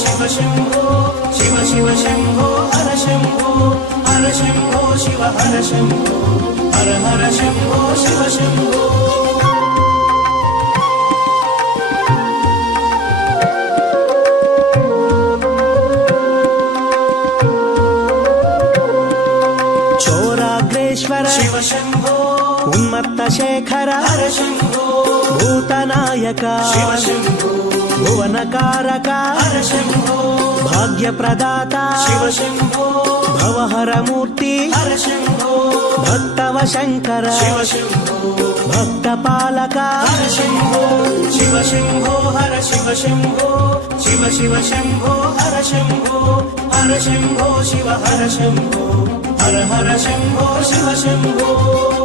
शिव शम्भो शिव शिव शम्भो हर शम्भो शिव हर शम्भो हर हर शम्भो शिव शम्भो चोराग्रेश्वर शिव शम्भो उन्मत्त शेखर हर शम्भो भूतनायक शिव शम्भो भुवनकारक हर शम्भो भाग्यप्रदाता शिव शम्भो भवहर मूर्ति हर शम्भो भक्तवशङ्कर शिव शम्भो भक्तपालक हर शम्भो शिव शम्भो हर शिव शम्भो शिव शिव शम्भो हर शम्भो शिव हर शम्भो हर हर शम्भो शिव शम्भो